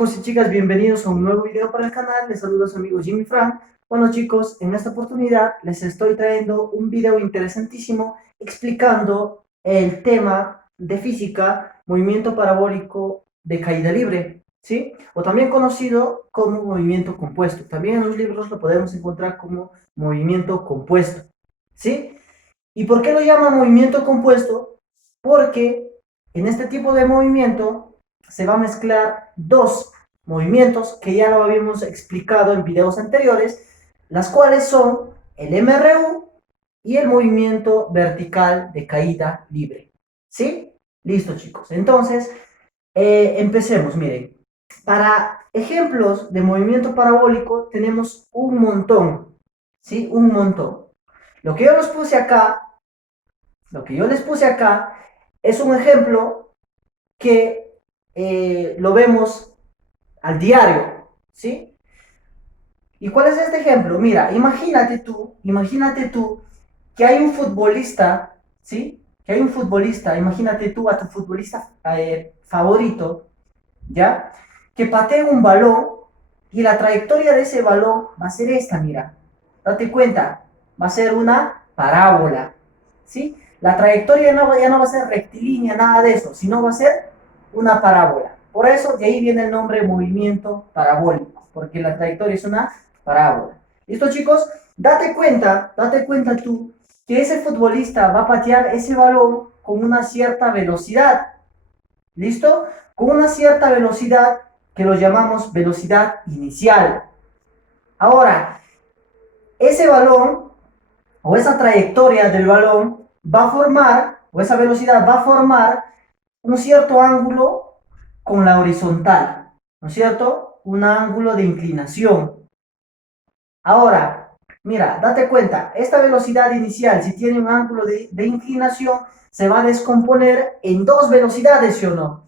chicos y chicas, bienvenidos a un nuevo video para el canal. Les saluda su amigo Jimmy Frank. Bueno chicos, en esta oportunidad les estoy trayendo un video interesantísimo explicando el tema de física, movimiento parabólico de caída libre, ¿sí? O también conocido como movimiento compuesto. También en los libros lo podemos encontrar como movimiento compuesto, ¿sí? ¿Y por qué lo llaman movimiento compuesto? Porque en este tipo de movimiento se va a mezclar dos movimientos que ya lo habíamos explicado en videos anteriores, las cuales son el MRU y el movimiento vertical de caída libre. ¿Sí? Listo, chicos. Entonces, empecemos. Miren, para ejemplos de movimiento parabólico tenemos un montón. ¿Sí? Un montón. Lo que yo les puse acá es un ejemplo que lo vemos al diario, ¿sí? ¿Y cuál es este ejemplo? Mira, imagínate tú que hay un futbolista, ¿sí? Que hay un futbolista, imagínate tú a tu futbolista favorito, ¿ya? Que patea un balón y la trayectoria de ese balón va a ser esta, mira. Date cuenta, va a ser una parábola, ¿sí? La trayectoria ya no va a ser rectilínea, nada de eso, sino va a ser una parábola. Por eso, de ahí viene el nombre movimiento parabólico, porque la trayectoria es una parábola. ¿Listo, chicos? Date cuenta tú, que ese futbolista va a patear ese balón con una cierta velocidad. ¿Listo? Con una cierta velocidad que lo llamamos velocidad inicial. Ahora, ese balón o esa trayectoria del balón va a formar, o esa velocidad va a formar un cierto ángulo con la horizontal, ¿no es cierto? Un ángulo de inclinación. Ahora, mira, date cuenta, esta velocidad inicial, si tiene un ángulo de inclinación, se va a descomponer en dos velocidades, ¿sí o no?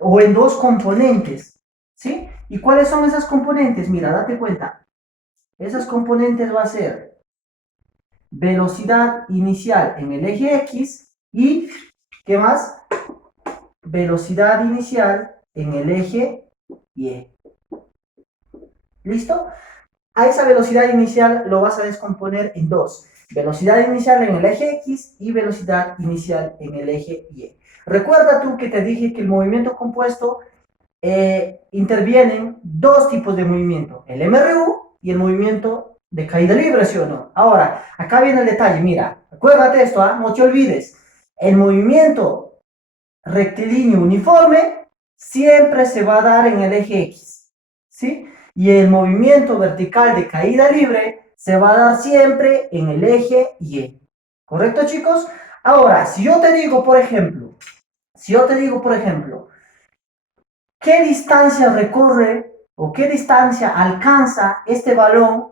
O en dos componentes, ¿sí? ¿Y cuáles son esas componentes? Mira, date cuenta. Esas componentes va a ser velocidad inicial en el eje X y, ¿qué más? Velocidad inicial en el eje Y. ¿Listo? A esa velocidad inicial lo vas a descomponer en dos. Velocidad inicial en el eje X y velocidad inicial en el eje Y. Recuerda tú que te dije que el movimiento compuesto intervienen dos tipos de movimiento, el MRU y el movimiento de caída libre, ¿sí o no? Ahora, acá viene el detalle, mira, acuérdate esto, no te olvides, el movimiento rectilíneo uniforme siempre se va a dar en el eje X, ¿sí? Y el movimiento vertical de caída libre se va a dar siempre en el eje Y. ¿Correcto, chicos? Ahora, si yo te digo, por ejemplo, ¿qué distancia recorre o qué distancia alcanza este balón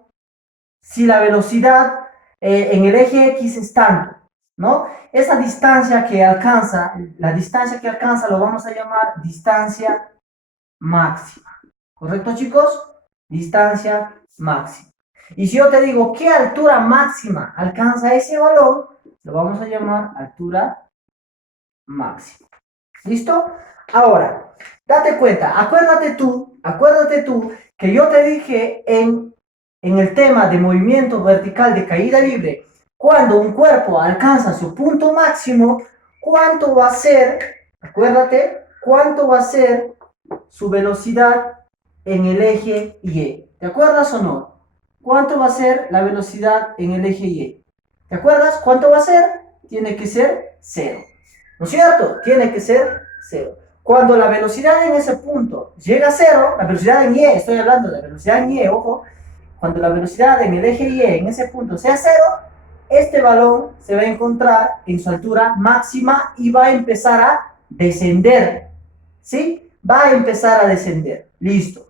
si la velocidad en el eje X es tanto? ¿No? Esa distancia que alcanza, la distancia que alcanza lo vamos a llamar distancia máxima. ¿Correcto, chicos? Distancia máxima. Y si yo te digo qué altura máxima alcanza ese balón, lo vamos a llamar altura máxima. ¿Listo? Ahora, date cuenta, acuérdate tú que yo te dije en el tema de movimiento vertical de caída libre, cuando un cuerpo alcanza su punto máximo, ¿cuánto va a ser? Acuérdate, ¿cuánto va a ser su velocidad en el eje Y? ¿Te acuerdas o no? ¿Cuánto va a ser la velocidad en el eje Y? ¿Te acuerdas? ¿Cuánto va a ser? Tiene que ser 0. ¿No es cierto? Tiene que ser 0. Cuando la velocidad en ese punto llega a 0, la velocidad en Y, estoy hablando de la velocidad en Y, ojo, cuando la velocidad en el eje Y en ese punto sea 0, este balón se va a encontrar en su altura máxima y va a empezar a descender. ¿Sí? Va a empezar a descender. Listo.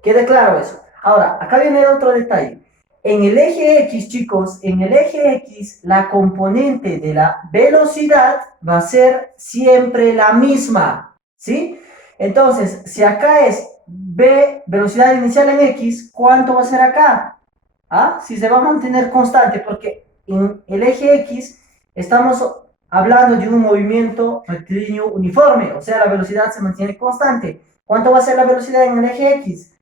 ¿Quede claro eso? Ahora, acá viene otro detalle. En el eje X, chicos, en el eje X, la componente de la velocidad va a ser siempre la misma, ¿sí? Entonces, si acá es v, velocidad inicial en X, ¿cuánto va a ser acá? ¿Ah? Si se va a mantener constante, porque en el eje X estamos hablando de un movimiento rectilíneo uniforme, o sea, la velocidad se mantiene constante. ¿Cuánto va a ser la velocidad en el eje X?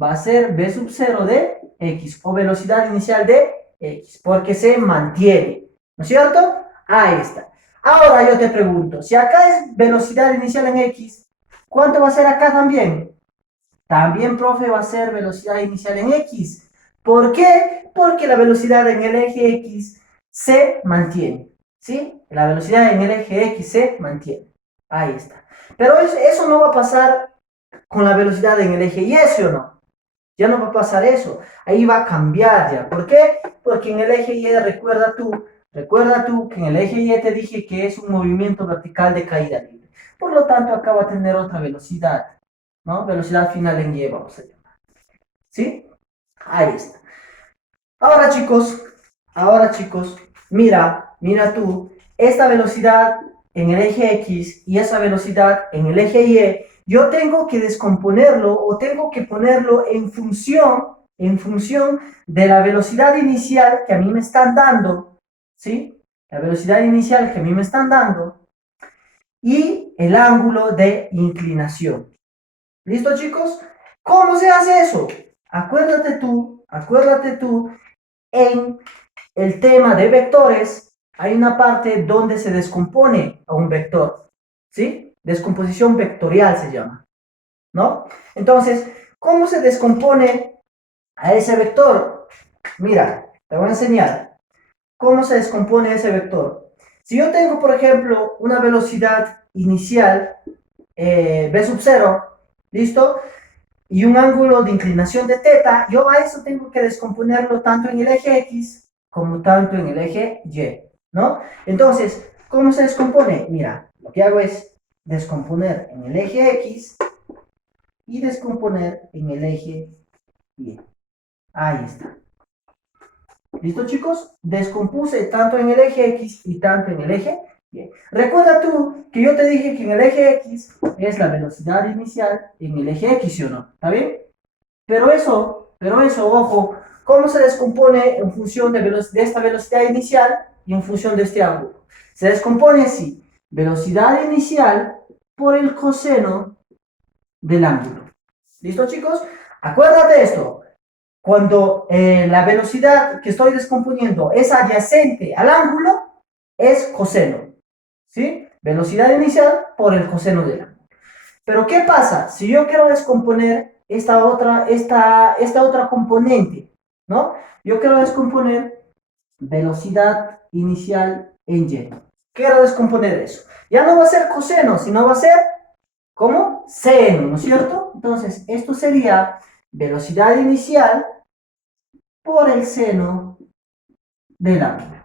Va a ser v sub 0 de X, o velocidad inicial de X, porque se mantiene, ¿no es cierto? Ahí está. Ahora yo te pregunto, si acá es velocidad inicial en X, ¿cuánto va a ser acá también? También, profe, va a ser velocidad inicial en X. ¿Por qué? Porque la velocidad en el eje X se mantiene, ¿sí? La velocidad en el eje X se mantiene. Ahí está. Pero eso no va a pasar con la velocidad en el eje Y, ¿sí o no? Ya no va a pasar eso. Ahí va a cambiar ya. ¿Por qué? Porque en el eje Y, recuerda tú que en el eje Y te dije que es un movimiento vertical de caída libre. Por lo tanto, acá va a tener otra velocidad, ¿no? Velocidad final en Y, vamos a llamar. ¿Sí? Ahí está. Ahora chicos, mira tú, esta velocidad en el eje X y esa velocidad en el eje Y, yo tengo que descomponerlo o tengo que ponerlo en función de la velocidad inicial que a mí me están dando, ¿sí? La velocidad inicial que a mí me están dando y el ángulo de inclinación. ¿Listo, chicos? ¿Cómo se hace eso? Acuérdate tú, en el tema de vectores, hay una parte donde se descompone a un vector, ¿sí? Descomposición vectorial se llama, ¿no? Entonces, ¿cómo se descompone a ese vector? Mira, te voy a enseñar cómo se descompone ese vector. Si yo tengo, por ejemplo, una velocidad inicial, v sub 0, ¿listo? Y un ángulo de inclinación de θ, yo a eso tengo que descomponerlo tanto en el eje X como tanto en el eje Y, ¿no? Entonces, ¿cómo se descompone? Mira, lo que hago es descomponer en el eje X y descomponer en el eje Y. Ahí está. ¿Listo, chicos? Descompuse tanto en el eje X y tanto en el eje Y. Recuerda tú que yo te dije que en el eje X es la velocidad inicial en el eje X, ¿sí o no? ¿Está bien? Pero eso, ojo, ¿cómo se descompone en función de esta velocidad inicial y en función de este ángulo? Se descompone así, velocidad inicial por el coseno del ángulo. ¿Listo, chicos? Acuérdate esto. Cuando la velocidad que estoy descomponiendo es adyacente al ángulo, es coseno. ¿Sí? Velocidad inicial por el coseno del ángulo. Pero ¿qué pasa? Si yo quiero descomponer esta otra componente, ¿no? Yo quiero descomponer velocidad inicial en Y. Quiero descomponer eso. Ya no va a ser coseno, sino va a ser, ¿cómo? Seno, ¿no es cierto? Entonces, esto sería velocidad inicial por el seno del ángulo.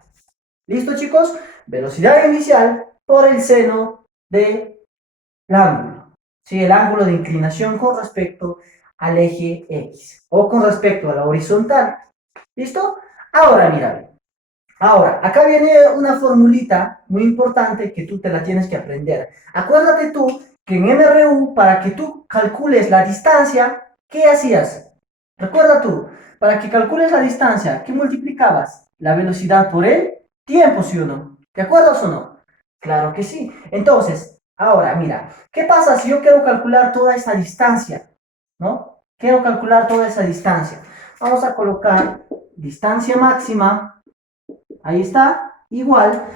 ¿Listo, chicos? Velocidad inicial por el seno del ángulo. ¿Sí? El ángulo de inclinación con respecto al eje X o con respecto a la horizontal. ¿Listo? Ahora, mira. Ahora, acá viene una formulita muy importante que tú te la tienes que aprender. Acuérdate tú que en MRU, para que tú calcules la distancia, ¿qué hacías? Recuerda tú, para que calcules la distancia, ¿qué multiplicabas? La velocidad por el tiempo, ¿sí o no? ¿Te acuerdas o no? Claro que sí. Entonces, ahora, mira, ¿qué pasa si yo quiero calcular toda esa distancia? ¿No? Quiero calcular toda esa distancia. Vamos a colocar distancia máxima. Ahí está, igual.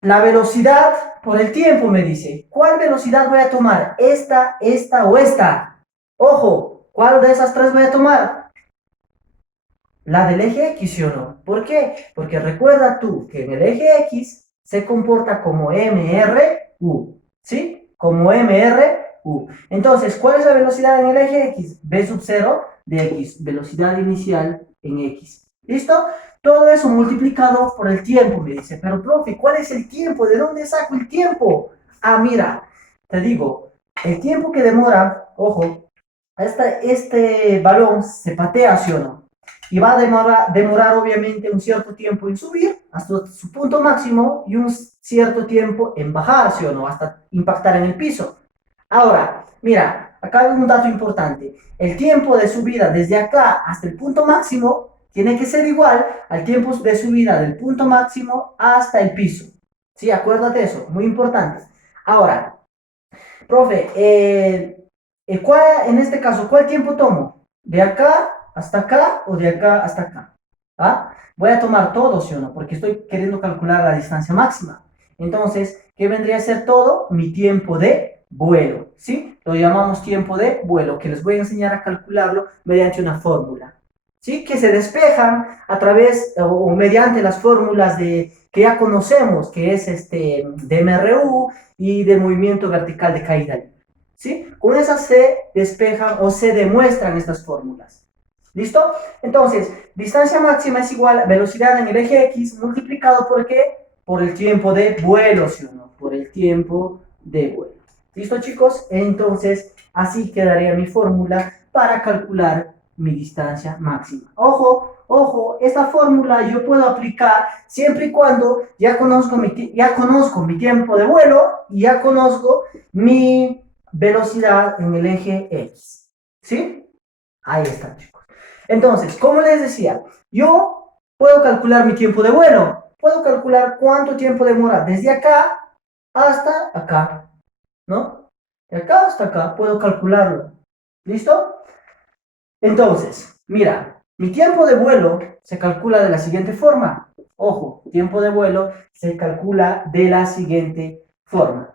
La velocidad por el tiempo me dice. ¿Cuál velocidad voy a tomar? ¿Esta o esta? Ojo, ¿cuál de esas tres voy a tomar? La del eje X, ¿sí o no? ¿Por qué? Porque recuerda tú que en el eje X se comporta como MRU, ¿sí? Como MRU. Entonces, ¿cuál es la velocidad en el eje X? V sub 0 de X, velocidad inicial en X. ¿Listo? Todo eso multiplicado por el tiempo, me dice. Pero, profe, ¿cuál es el tiempo? ¿De dónde saco el tiempo? Ah, mira, te digo, el tiempo que demora, ojo, este balón se patea, ¿sí o no? Y va a demorar obviamente un cierto tiempo en subir hasta su punto máximo y un cierto tiempo en bajar, ¿sí o no? Hasta impactar en el piso. Ahora, mira, acá hay un dato importante. El tiempo de subida desde acá hasta el punto máximo tiene que ser igual al tiempo de subida del punto máximo hasta el piso. Sí, acuérdate eso, muy importante. Ahora, Profe, en este caso, ¿cuál tiempo tomo? ¿De acá hasta acá o de acá hasta acá? ¿Ah? Voy a tomar todo, ¿sí o no? Porque estoy queriendo calcular la distancia máxima. Entonces, ¿qué vendría a ser todo? Mi tiempo de vuelo, ¿sí? Lo llamamos tiempo de vuelo, que les voy a enseñar a calcularlo mediante una fórmula, ¿sí? Que se despejan a través o mediante las fórmulas que ya conocemos, que es de MRU y de movimiento vertical de caída libre, ¿sí? Con esas se despejan o se demuestran estas fórmulas. ¿Listo? Entonces, distancia máxima es igual a velocidad en el eje X multiplicado por ¿qué? Por el tiempo de vuelo, ¿sí o no? Por el tiempo de vuelo. ¿Listo, chicos? Entonces, así quedaría mi fórmula para calcular mi distancia máxima. Ojo, ojo, esta fórmula yo puedo aplicar siempre y cuando ya conozco mi tiempo de vuelo y ya conozco mi velocidad en el eje X. ¿Sí? Ahí está, chicos. Entonces, como les decía, yo puedo calcular mi tiempo de vuelo. Puedo calcular cuánto tiempo demora desde acá hasta acá, ¿no? De acá hasta acá puedo calcularlo. ¿Listo? Entonces, mira, mi tiempo de vuelo se calcula de la siguiente forma. Ojo, tiempo de vuelo se calcula de la siguiente forma.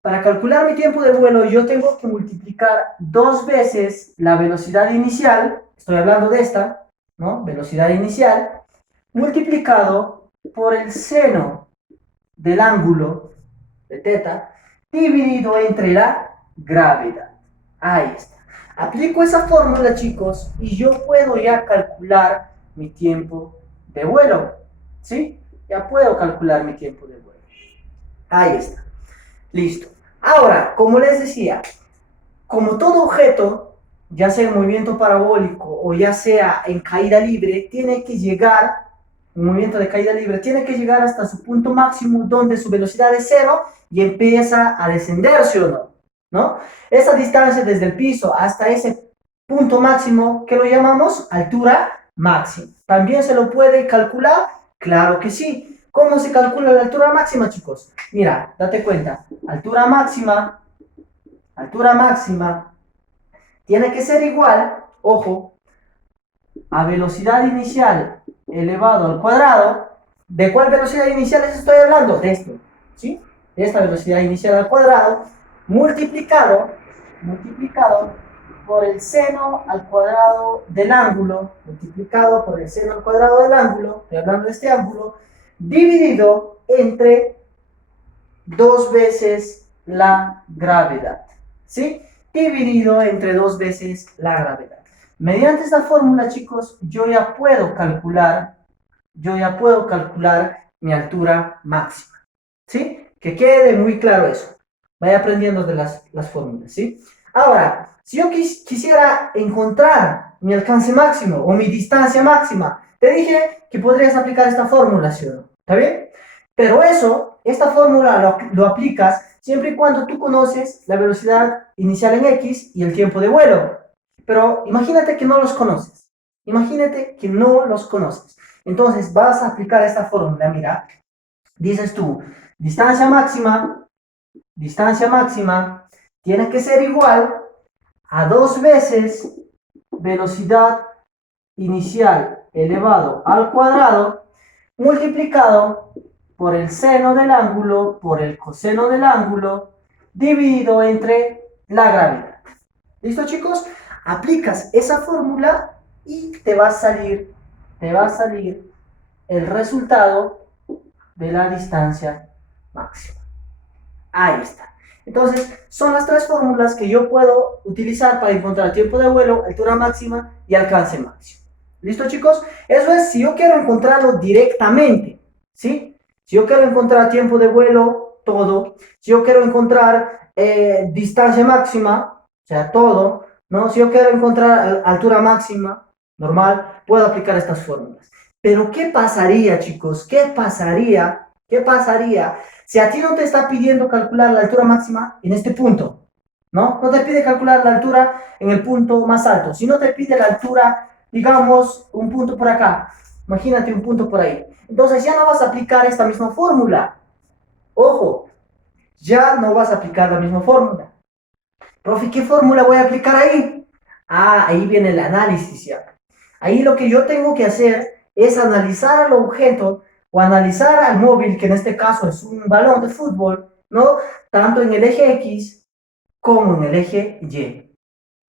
Para calcular mi tiempo de vuelo, yo tengo que multiplicar 2 veces la velocidad inicial, estoy hablando de esta, ¿no? Velocidad inicial, multiplicado por el seno del ángulo de teta, dividido entre la gravedad. Ahí está. Aplico esa fórmula, chicos, y yo puedo ya calcular mi tiempo de vuelo, ¿sí? Ya puedo calcular mi tiempo de vuelo. Ahí está. Listo. Ahora, como les decía, como todo objeto, ya sea en movimiento parabólico o ya sea en caída libre, tiene que llegar, un movimiento de caída libre, tiene que llegar hasta su punto máximo donde su velocidad es cero y empieza a descender, ¿sí o no? ¿No? Esa distancia desde el piso hasta ese punto máximo, ¿qué lo llamamos? Altura máxima. ¿También se lo puede calcular? Claro que sí. ¿Cómo se calcula la altura máxima, chicos? Mira, date cuenta. Altura máxima tiene que ser igual, ojo, a velocidad inicial elevado al cuadrado. ¿De cuál velocidad inicial les estoy hablando? De esto, ¿sí? De esta velocidad inicial al cuadrado, multiplicado por el seno al cuadrado del ángulo, multiplicado por el seno al cuadrado del ángulo, estoy hablando de este ángulo, dividido entre 2 veces la gravedad, ¿sí? Dividido entre 2 veces la gravedad. Mediante esta fórmula, chicos, yo ya puedo calcular mi altura máxima, ¿sí? Que quede muy claro eso. Vaya aprendiendo de las fórmulas, ¿sí? Ahora, si yo quisiera encontrar mi alcance máximo o mi distancia máxima, te dije que podrías aplicar esta fórmula, ¿sí o no? ¿Está bien? Pero esta fórmula lo aplicas siempre y cuando tú conoces la velocidad inicial en X y el tiempo de vuelo. Pero imagínate que no los conoces. Imagínate que no los conoces. Entonces vas a aplicar esta fórmula, mira. Dices tú, distancia máxima tiene que ser igual a 2 veces velocidad inicial elevado al cuadrado multiplicado por el seno del ángulo, por el coseno del ángulo, dividido entre la gravedad. ¿Listo, chicos? Aplicas esa fórmula y te va a salir el resultado de la distancia máxima. Ahí está. Entonces, son las 3 fórmulas que yo puedo utilizar para encontrar tiempo de vuelo, altura máxima y alcance máximo. ¿Listo, chicos? Eso es si yo quiero encontrarlo directamente, ¿sí? Si yo quiero encontrar tiempo de vuelo, todo. Si yo quiero encontrar distancia máxima, o sea, todo, ¿no? Si yo quiero encontrar altura máxima, normal, puedo aplicar estas fórmulas. Pero, ¿qué pasaría, chicos? ¿Qué pasaría si a ti no te está pidiendo calcular la altura máxima en este punto? ¿No? No te pide calcular la altura en el punto más alto, sino te pide la altura, digamos, un punto por acá. Imagínate un punto por ahí. Entonces ya no vas a aplicar esta misma fórmula. Ojo, ya no vas a aplicar la misma fórmula. Profe, ¿qué fórmula voy a aplicar ahí? Ah, ahí viene el análisis ya. Ahí lo que yo tengo que hacer es analizar al objeto o analizar al móvil, que en este caso es un balón de fútbol, ¿no? Tanto en el eje X como en el eje Y.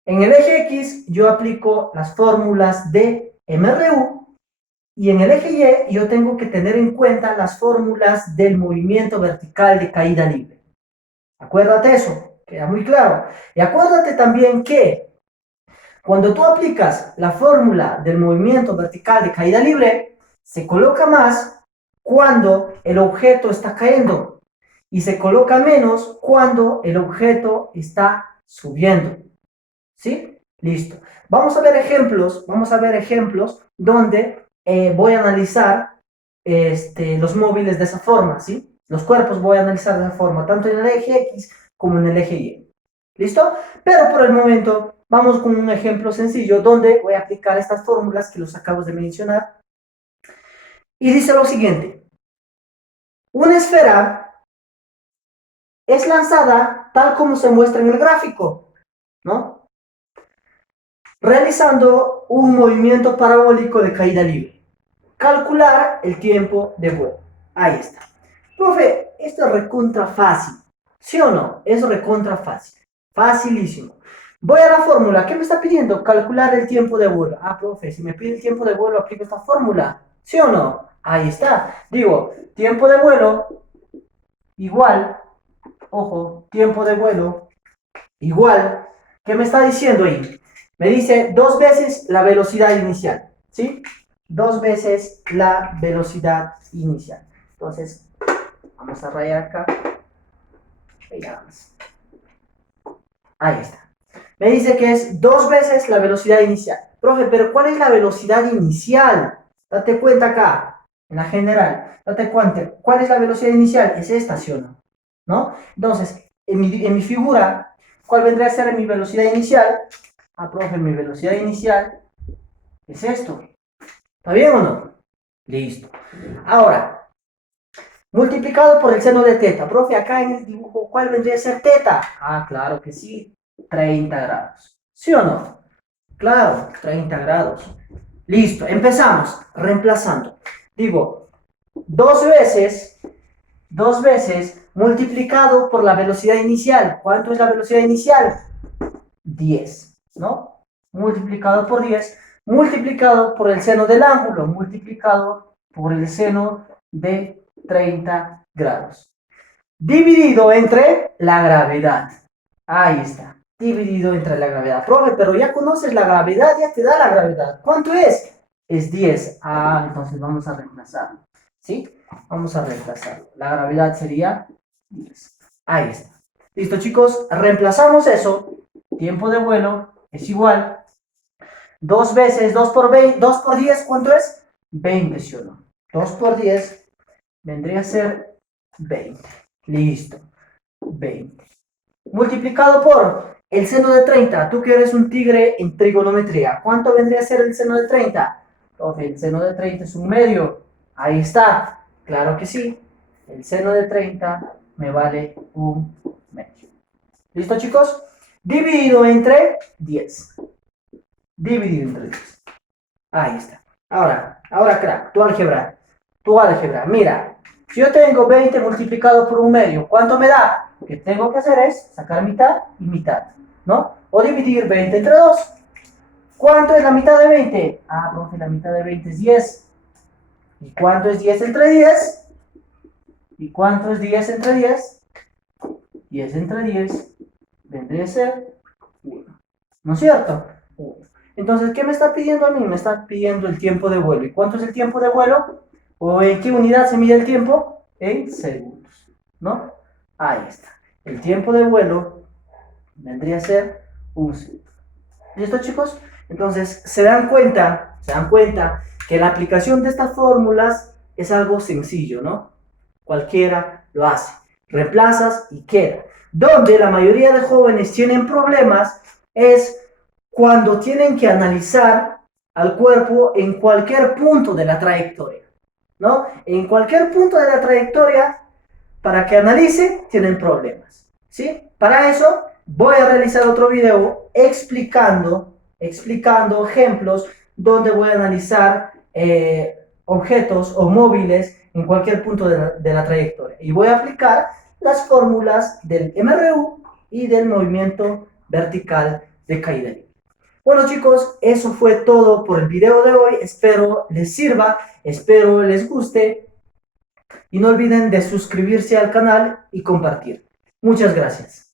En el eje X yo aplico las fórmulas de MRU y en el eje Y yo tengo que tener en cuenta las fórmulas del movimiento vertical de caída libre. Acuérdate eso, queda muy claro. Y acuérdate también que cuando tú aplicas la fórmula del movimiento vertical de caída libre, se coloca más cuando el objeto está cayendo y se coloca menos cuando el objeto está subiendo. ¿Sí? Listo. Vamos a ver ejemplos donde voy a analizar los móviles de esa forma, ¿sí? Los cuerpos voy a analizar de esa forma, tanto en el eje X como en el eje Y. ¿Listo? Pero por el momento vamos con un ejemplo sencillo donde voy a aplicar estas fórmulas que los acabo de mencionar. Y dice lo siguiente. Una esfera es lanzada tal como se muestra en el gráfico, ¿no? Realizando un movimiento parabólico de caída libre. Calcular el tiempo de vuelo. Ahí está. Profe, esto es recontra fácil. ¿Sí o no? Es recontra fácil. Facilísimo. Voy a la fórmula. ¿Qué me está pidiendo? Calcular el tiempo de vuelo. Ah, profe, si me pide el tiempo de vuelo, aplico esta fórmula. ¿Sí o no? Ahí está. Digo, tiempo de vuelo igual, ojo, tiempo de vuelo igual. ¿Qué me está diciendo ahí? Me dice 2 veces la velocidad inicial, ¿sí? 2 veces la velocidad inicial. Entonces, vamos a rayar acá. Veamos. Ahí está. Me dice que es 2 veces la velocidad inicial. Profe, pero ¿cuál es la velocidad inicial? Date cuenta acá, en la general. Date cuenta, ¿cuál es la velocidad inicial? Es esta, ¿sí o no? ¿No? Entonces, en mi figura, ¿cuál vendría a ser mi velocidad inicial? Ah, profe, mi velocidad inicial es esto. ¿Está bien o no? Listo. Ahora, multiplicado por el seno de teta. Profe, acá en el dibujo, ¿cuál vendría a ser teta? Ah, claro que sí. 30 grados. ¿Sí o no? Claro, 30 grados. Listo, empezamos. Reemplazando. Digo, 2 veces multiplicado por la velocidad inicial. ¿Cuánto es la velocidad inicial? 10, ¿no? Multiplicado por 10, multiplicado por el seno del ángulo, multiplicado por el seno de 30 grados. Dividido entre la gravedad. Ahí está. Dividido entre la gravedad. Profe, pero ya conoces la gravedad, ya te da la gravedad. ¿Cuánto es? Es 10. Ah, entonces vamos a reemplazarlo. ¿Sí? Vamos a reemplazarlo. La gravedad sería 10. Ahí está. Listo, chicos. Reemplazamos eso. Tiempo de vuelo es igual. 2 veces 2 por 20, 2 por 10, ¿cuánto es? 20, ¿sí o no? 2 por 10 vendría a ser 20. Listo. 20. Multiplicado por el seno de 30. Tú que eres un tigre en trigonometría. ¿Cuánto vendría a ser el seno de 30? Profe, el seno de 30 es un medio. Ahí está. Claro que sí. El seno de 30 me vale un medio. ¿Listo, chicos? Dividido entre 10. Dividido entre 10. Ahí está. Ahora, crack, tu álgebra. Mira, si yo tengo 20 multiplicado por un medio, ¿cuánto me da? Lo que tengo que hacer es sacar mitad y mitad, ¿no? O dividir 20 entre 2. ¿Cuánto es la mitad de 20? Ah, profe, la mitad de 20 es 10. ¿Y cuánto es 10 entre 10? ¿Y cuánto es 10 entre 10? 10 entre 10 vendría a ser 1. ¿No es cierto? 1. Entonces, ¿qué me está pidiendo a mí? Me está pidiendo el tiempo de vuelo. ¿Y cuánto es el tiempo de vuelo? ¿O en qué unidad se mide el tiempo? En segundos, ¿no? Ahí está. El tiempo de vuelo vendría a ser un segundo. ¿Listo, chicos? Entonces, se dan cuenta que la aplicación de estas fórmulas es algo sencillo, ¿no? Cualquiera lo hace. Reemplazas y queda. Donde la mayoría de jóvenes tienen problemas es cuando tienen que analizar al cuerpo en cualquier punto de la trayectoria, ¿no? En cualquier punto de la trayectoria, para que analice, tienen problemas, ¿sí? Para eso voy a realizar otro video explicando ejemplos donde voy a analizar objetos o móviles en cualquier punto de la trayectoria. Y voy a aplicar las fórmulas del MRU y del movimiento vertical de caída libre. Bueno chicos, eso fue todo por el video de hoy. Espero les sirva, espero les guste. Y no olviden de suscribirse al canal y compartir. Muchas gracias.